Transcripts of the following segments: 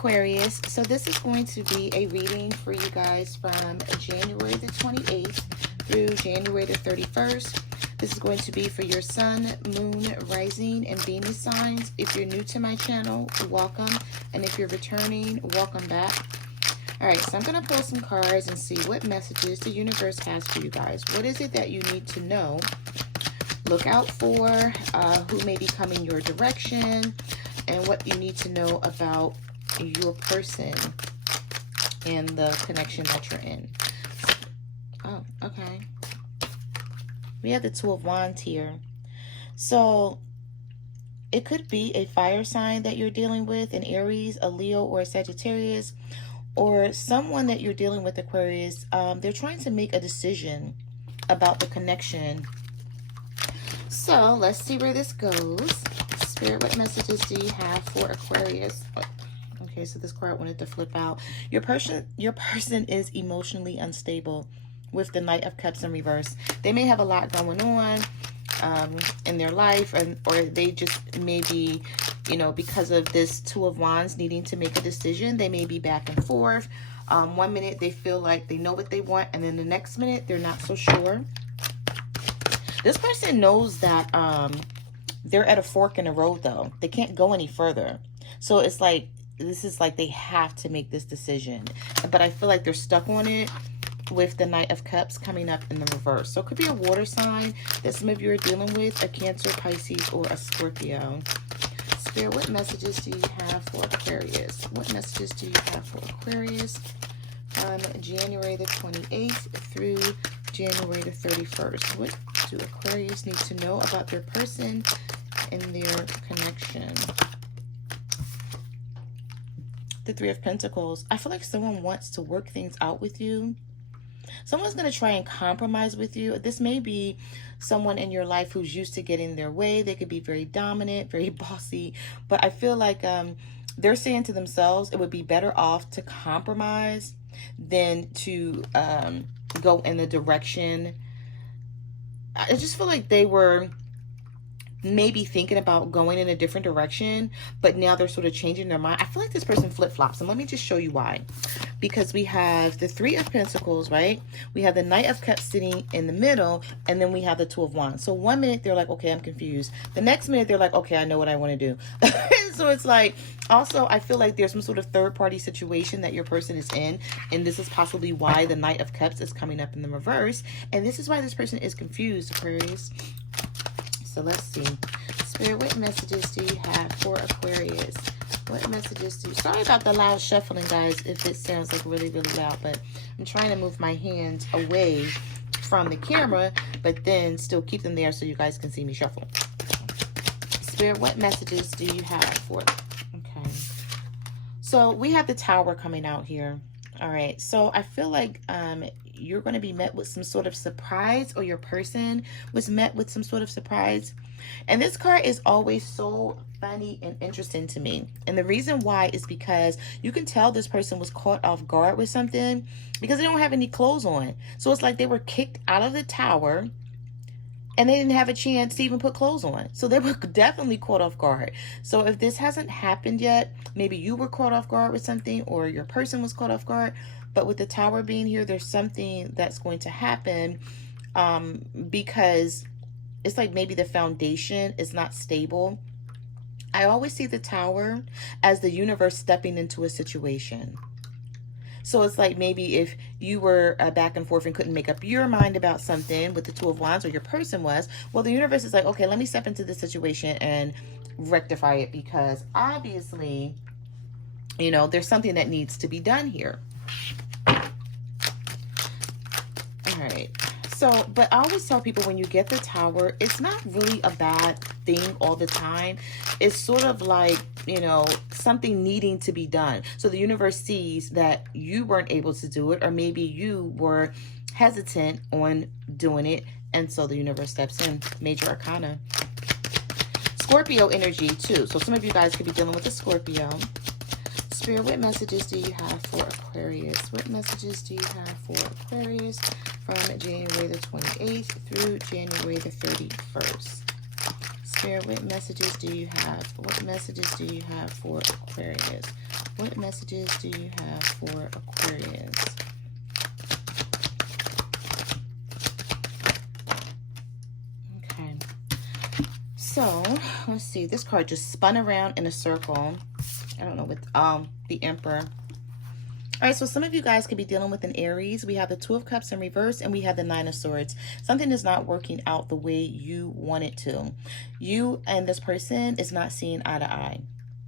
Aquarius, so this is going to be a reading for you guys from January the 28th through January the 31st. This is going to be for your sun, moon, rising, and Venus signs. If you're new to my channel, welcome. And if you're returning, welcome back. All right, so I'm going to pull some cards and see what messages the universe has for you guys. What is it that you need to know? Look out for who may be coming your direction and what you need to know about your person and the connection that you're in. Oh, okay. We have the Two of Wands here. So it could be a fire sign that you're dealing with, an Aries, a Leo, or a Sagittarius, or someone that you're dealing with, Aquarius. They're trying to make a decision about the connection. So let's see where this goes. Spirit, what messages do you have for Aquarius? Okay, so this card wanted to flip out. Your person is emotionally unstable with the Knight of Cups in reverse. They may have a lot going on in their life, or they just may be, you know, because of this Two of Wands needing to make a decision, they may be back and forth. 1 minute they feel like they know what they want, and then the next minute they're not so sure. This person knows that they're at a fork in the road, though. They can't go any further. So it's like, this is like they have to make this decision. But I feel like they're stuck on it with the Knight of Cups coming up in the reverse. So it could be a water sign that some of you are dealing with, a Cancer, Pisces, or a Scorpio. Spirit, what messages do you have for Aquarius? What messages do you have for Aquarius from January the 28th through January the 31st? What do Aquarius need to know about their person and their connection? The Three of Pentacles. I feel like someone wants to work things out with you. Someone's going to try and compromise with you. This may be someone in your life who's used to getting their way. They could be very dominant, very bossy. But I feel like they're saying to themselves, it would be better off to compromise than to go in the direction. I just feel like they were maybe thinking about going in a different direction, but now they're sort of changing their mind. I feel like this person flip-flops, and let me just show you why. Because we have the Three of Pentacles, right? We have the Knight of Cups sitting in the middle, and then we have the Two of Wands. So 1 minute they're like, okay, I'm confused. The next minute they're like, okay, I know what I want to do. So it's like, also I feel like there's some sort of third-party situation that your person is in, and this is possibly why the Knight of Cups is coming up in the reverse, and this is why this person is confused, Aquarius. So let's see. Spirit, what messages do you have for Aquarius? What messages do you... Sorry about the loud shuffling, guys, if it sounds like really, really loud, but I'm trying to move my hands away from the camera, but then still keep them there so you guys can see me shuffle. Spirit, what messages do you have for... Okay. So we have the Tower coming out here. All right. So I feel like you're going to be met with some sort of surprise, or your person was met with some sort of surprise. And this card is always so funny and interesting to me. And the reason why is because you can tell this person was caught off guard with something because they don't have any clothes on. So it's like they were kicked out of the tower and they didn't have a chance to even put clothes on. So they were definitely caught off guard. So if this hasn't happened yet, maybe you were caught off guard with something, or your person was caught off guard. But with the Tower being here, there's something that's going to happen because it's like maybe the foundation is not stable. I always see the Tower as the universe stepping into a situation. So it's like maybe if you were back and forth and couldn't make up your mind about something with the Two of Wands, or your person was, well, the universe is like, okay, let me step into this situation and rectify it, because obviously, you know, there's something that needs to be done here. All right. So, but I always tell people, when you get the Tower, it's not really a bad thing all the time. It's sort of like, you know, something needing to be done. So the universe sees that you weren't able to do it, or maybe you were hesitant on doing it, and so the universe steps in. Major Arcana. Scorpio energy too. So some of you guys could be dealing with a Scorpio. Spirit, what messages do you have for Aquarius? What messages do you have for Aquarius from January the 28th through January the 31st? Spirit, what messages do you have? What messages do you have for Aquarius? What messages do you have for Aquarius? Okay. So, let's see. This card just spun around in a circle. I don't know, with the Emperor. All right, so some of you guys could be dealing with an Aries. We have the Two of Cups in reverse, and we have the Nine of Swords. Something is not working out the way you want it to. You and this person is not seeing eye to eye.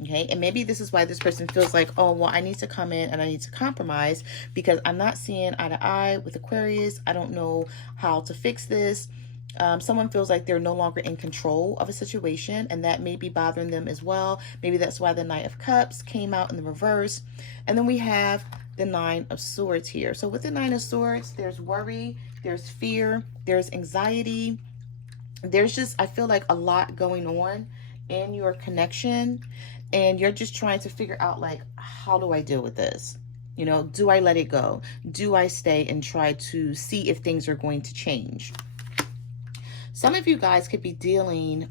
Okay, and maybe this is why this person feels like, oh, well, I need to come in and I need to compromise because I'm not seeing eye to eye with Aquarius. I don't know how to fix this. Someone feels like they're no longer in control of a situation, and that may be bothering them as well. Maybe that's why the Knight of Cups came out in the reverse. And then we have the Nine of Swords here. So with the Nine of Swords, there's worry, there's fear, there's anxiety. There's just, I feel like, a lot going on in your connection, and you're just trying to figure out, like, how do I deal with this? You know, do I let it go? Do I stay and try to see if things are going to change? Some of you guys could be dealing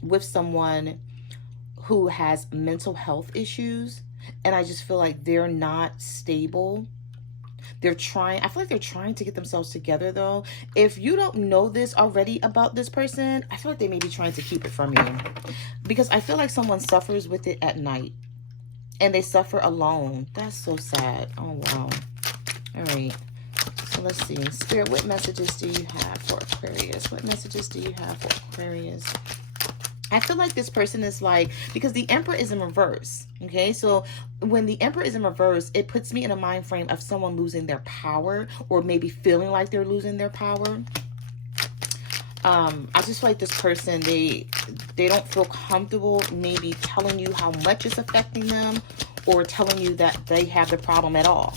with someone who has mental health issues, and I just feel like they're not stable. They're trying, I feel like they're trying to get themselves together though. If you don't know this already about this person, I feel like they may be trying to keep it from you, because I feel like someone suffers with it at night and they suffer alone. That's so sad. Oh, wow. All right. So let's see. Spirit, what messages do you have for Aquarius? What messages do you have for Aquarius? I feel like this person is like, because the Emperor is in reverse, okay? So when the Emperor is in reverse, it puts me in a mind frame of someone losing their power, or maybe feeling like they're losing their power. I just feel like this person, they don't feel comfortable maybe telling you how much it's affecting them, or telling you that they have the problem at all.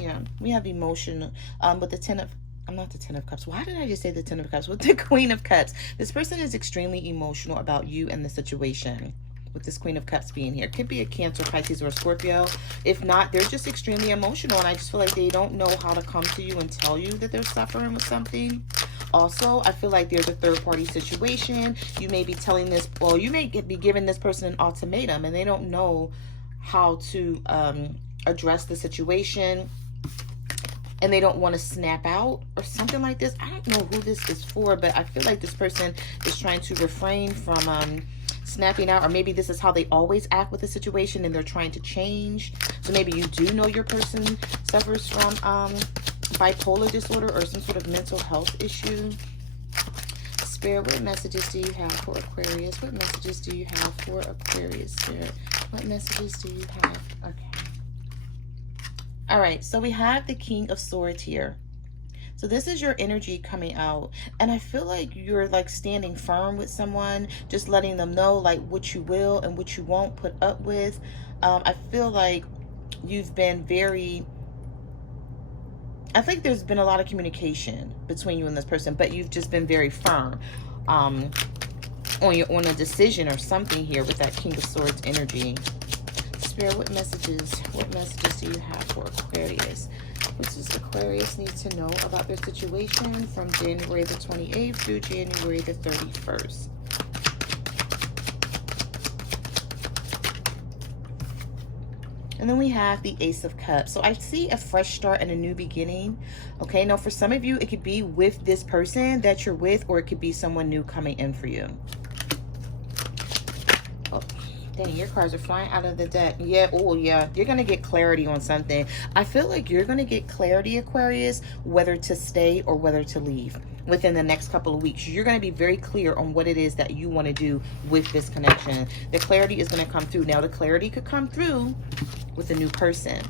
Yeah, we have emotion with the Ten of, I'm not the Ten of Cups. Why did I just say the Ten of Cups? With the Queen of Cups. This person is extremely emotional about you and the situation. With this Queen of Cups being here. Could be a Cancer, Pisces, or a Scorpio. If not, they're just extremely emotional. And I just feel like they don't know how to come to you and tell you that they're suffering with something. Also, I feel like there's a third-party situation. You may be telling this, well, you may be giving this person an ultimatum, and they don't know how to address the situation. And they don't want to snap out or something like this. I don't know who this is for, but I feel like this person is trying to refrain from snapping out, or maybe this is how they always act with the situation and they're trying to change. So maybe you do know your person suffers from bipolar disorder or some sort of mental health issue. Spirit, what messages do you have for Aquarius? What messages do you have for Aquarius, Spirit? What messages do you have? Okay. All right, so we have the King of Swords here. So this is your energy coming out. And I feel like you're like standing firm with someone, just letting them know like what you will and what you won't put up with. I feel like you've been very, I think there's been a lot of communication between you and this person, but you've just been very firm on a decision or something here with that King of Swords energy. Spirit, what messages do you have for Aquarius? What does Aquarius need to know about their situation from January the 28th through January the 31st? And then we have the Ace of Cups. So I see a fresh start and a new beginning. Okay, now for some of you, it could be with this person that you're with, or it could be someone new coming in for you. Oh. Dang, your cards are flying out of the deck. Yeah, oh yeah. You're going to get clarity on something. I feel like you're going to get clarity, Aquarius, whether to stay or whether to leave within the next couple of weeks. You're going to be very clear on what it is that you want to do with this connection. The clarity is going to come through. Now, the clarity could come through with a new person.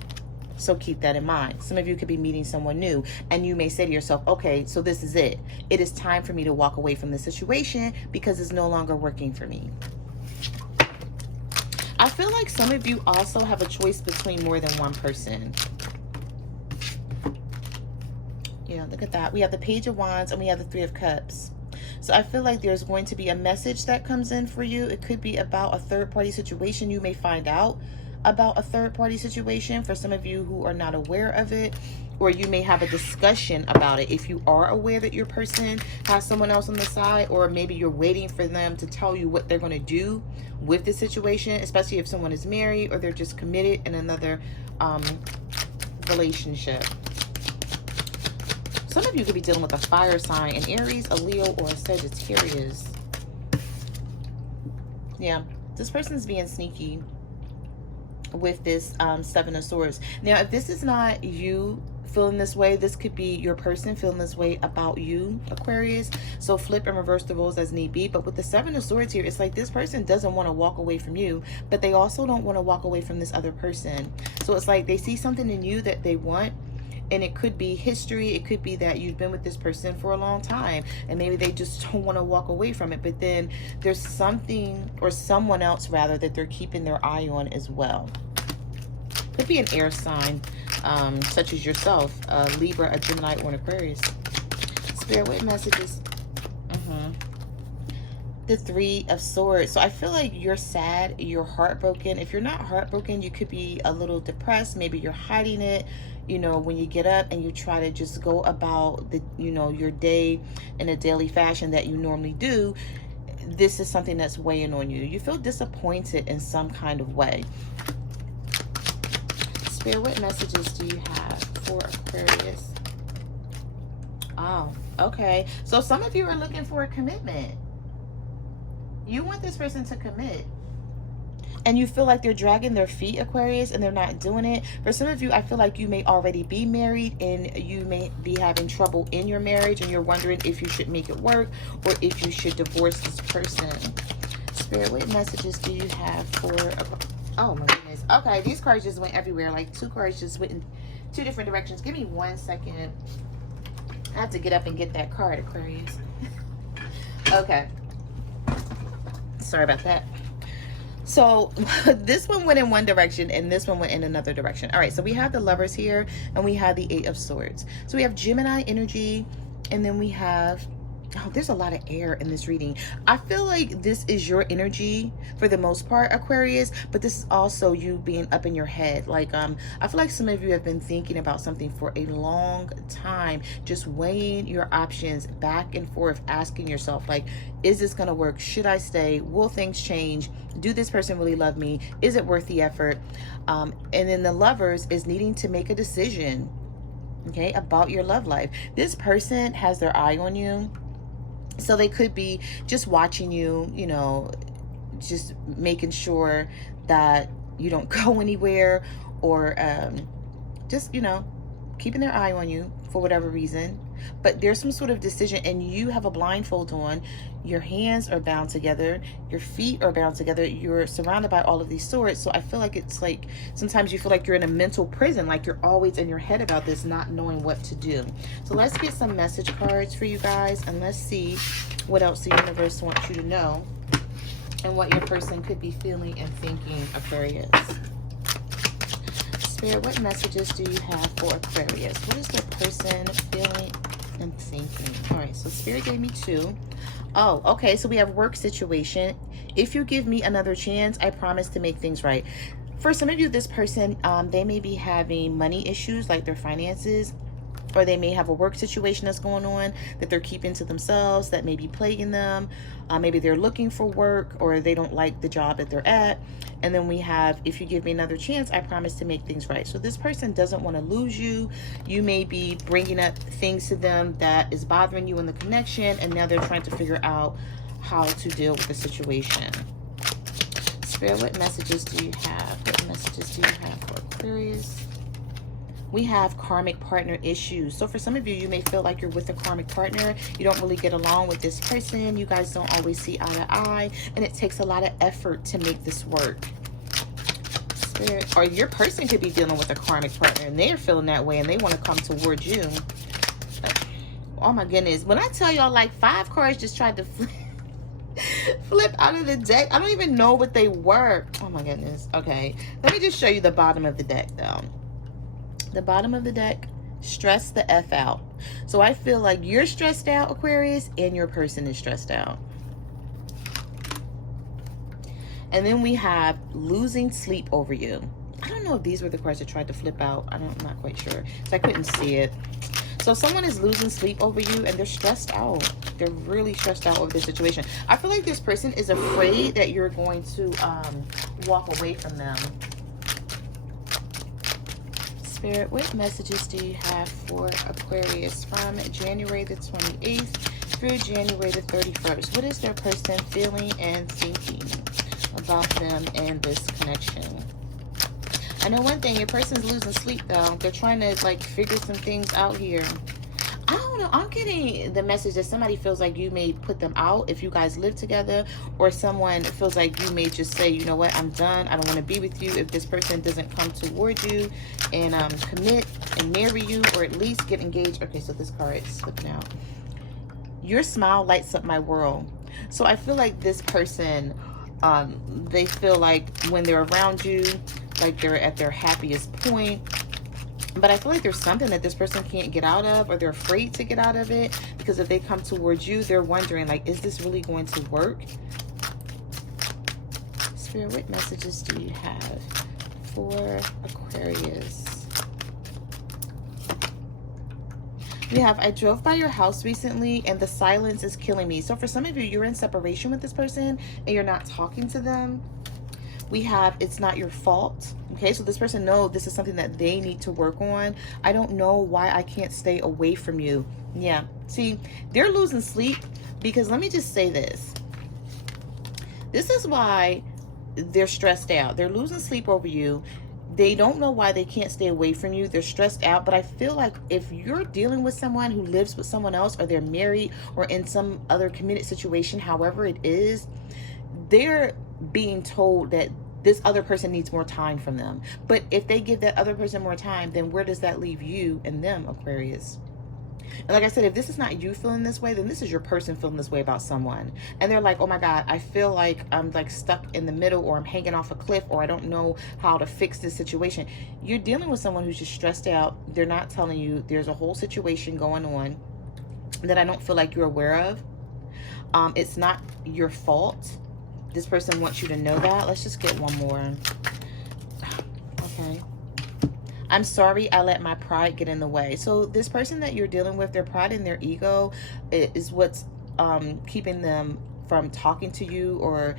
So keep that in mind. Some of you could be meeting someone new, and you may say to yourself, okay, so this is it. It is time for me to walk away from the situation because it's no longer working for me. I feel like some of you also have a choice between more than one person. Yeah, look at that. We have the Page of Wands and we have the Three of Cups. So I feel like there's going to be a message that comes in for you. It could be about a third-party situation. You may find out about a third-party situation for some of you who are not aware of it, or you may have a discussion about it if you are aware that your person has someone else on the side, or maybe you're waiting for them to tell you what they're going to do with the situation, especially if someone is married or they're just committed in another relationship. Some of you could be dealing with a fire sign, an Aries, a Leo, or a Sagittarius. Yeah, this person's being sneaky with this Seven of Swords. Now, if this is not you feeling this way, this could be your person feeling this way about you, Aquarius. So flip and reverse the roles as need be. But with the Seven of Swords here, it's like this person doesn't want to walk away from you, but they also don't want to walk away from this other person. So it's like they see something in you that they want. And it could be history. It could be that you've been with this person for a long time and maybe they just don't want to walk away from it. But then there's something, or someone else rather, that they're keeping their eye on as well. Could be an air sign, such as yourself, a Libra, a Gemini, or an Aquarius. Spirit, what messages? The Three of Swords. So I feel like you're sad, you're heartbroken. If you're not heartbroken, you could be a little depressed. Maybe you're hiding it. You know, when you get up and you try to just go about the, you know, your day in a daily fashion that you normally do, this is something that's weighing on you. You feel disappointed in some kind of way. Spirit, what messages do you have for Aquarius? Oh, okay. So some of you are looking for a commitment. You want this person to commit. And you feel like they're dragging their feet, Aquarius, and they're not doing it. For some of you, I feel like you may already be married and you may be having trouble in your marriage and you're wondering if you should make it work or if you should divorce this person. Spirit, what messages do you have for... Oh my goodness. Okay, these cards just went everywhere. Like two cards just went in two different directions. Give me 1 second. I have to get up and get that card, Aquarius. Okay. Sorry about that. So this one went in one direction and this one went in another direction. All right, so we have the Lovers here and we have the Eight of Swords. So we have Gemini energy, and then we have... Oh, there's a lot of air in this reading. I feel like this is your energy for the most part, Aquarius, but this is also you being up in your head. Like, I feel like some of you have been thinking about something for a long time, just weighing your options back and forth, asking yourself, like, is this going to work? Should I stay? Will things change? Do this person really love me? Is it worth the effort? And then the Lovers is needing to make a decision, okay, about your love life. This person has their eye on you. So they could be just watching you, you know, just making sure that you don't go anywhere, or just, you know, keeping their eye on you for whatever reason. But there's some sort of decision and you have a blindfold on. Your hands are bound together. Your feet are bound together. You're surrounded by all of these swords. So I feel like it's like sometimes you feel like you're in a mental prison, like you're always in your head about this, not knowing what to do. So let's get some message cards for you guys and let's see what else the universe wants you to know and what your person could be feeling and thinking, Aquarius. Spirit, what messages do you have for Aquarius? What is the person feeling and thinking? All right, so Spirit gave me 2. Oh, okay, so we have work situation. If you give me another chance, I promise to make things right. For some of you, this person, they may be having money issues, like their finances, or they may have a work situation that's going on that they're keeping to themselves, that may be plaguing them. Maybe they're looking for work or they don't like the job that they're at. And then we have, if you give me another chance, I promise to make things right. So this person doesn't want to lose you. You may be bringing up things to them that is bothering you in the connection, and now they're trying to figure out how to deal with the situation. Spirit, what messages do you have? What messages do you have for Aquarius? We have karmic partner issues. So for some of you, you may feel like you're with a karmic partner. You don't really get along with this person. You guys don't always see eye to eye. And it takes a lot of effort to make this work. Spirit, or your person could be dealing with a karmic partner and they're feeling that way and they want to come towards you. Oh my goodness. When I tell y'all, like 5 cards just tried to flip out of the deck. I don't even know what they were. Oh my goodness. Okay. Let me just show you the bottom of the deck though. The bottom of the deck, stress the F out. So I feel like you're stressed out, Aquarius, and your person is stressed out. And then we have losing sleep over you. I don't know if these were the cards I tried to flip out. I'm not quite sure. So I couldn't see it. So someone is losing sleep over you and they're stressed out. They're really stressed out over this situation. I feel like this person is afraid that you're going to walk away from them. Spirit, what messages do you have for Aquarius from January the 28th through January the 31st? What is their person feeling and thinking about them and this connection? I know one thing, your person's losing sleep though. They're trying to like figure some things out here. I don't know. I'm getting the message that somebody feels like you may put them out if you guys live together, or someone feels like you may just say, you know what, I'm done. I don't want to be with you if this person doesn't come toward you and commit and marry you, or at least get engaged. Okay, so this card is slipping out. Your smile lights up my world. So I feel like this person, they feel like when they're around you, like they're at their happiest point. But I feel like there's something that this person can't get out of, or they're afraid to get out of it, because if they come towards you, they're wondering, like, is this really going to work? Spirit, what messages do you have for Aquarius? We have, I drove by your house recently and the silence is killing me. So for some of you, you're in separation with this person and you're not talking to them. We have, it's not your fault. Okay, so this person knows this is something that they need to work on. I don't know why I can't stay away from you. Yeah, see, they're losing sleep because, let me just say this. This is why they're stressed out. They're losing sleep over you. They don't know why they can't stay away from you. They're stressed out. But I feel like if you're dealing with someone who lives with someone else, or they're married, or in some other committed situation, however it is, they're being told that this other person needs more time from them. But if they give that other person more time, then where does that leave you and them, Aquarius? And like I said, if this is not you feeling this way, then this is your person feeling this way about someone. And they're like, oh my God, I feel like I'm like stuck in the middle, or I'm hanging off a cliff, or I don't know how to fix this situation. You're dealing with someone who's just stressed out. They're not telling you there's a whole situation going on that I don't feel like you're aware of. It's not your fault. This person wants you to know that. Let's just get one more. Okay. I'm sorry I let my pride get in the way. So this person that you're dealing with, their pride and their ego is what's keeping them from talking to you or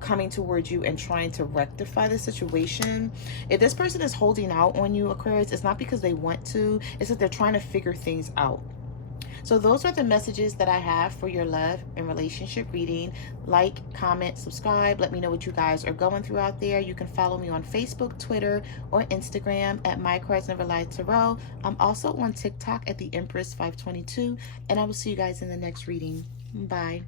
coming towards you and trying to rectify the situation. If this person is holding out on you, Aquarius, it's not because they want to. It's that they're trying to figure things out. So those are the messages that I have for your love and relationship reading. Like, comment, subscribe. Let me know what you guys are going through out there. You can follow me on Facebook, Twitter, or Instagram at My Cards Never Lie Tarot. I'm also on TikTok at the Empress 522. And I will see you guys in the next reading. Bye.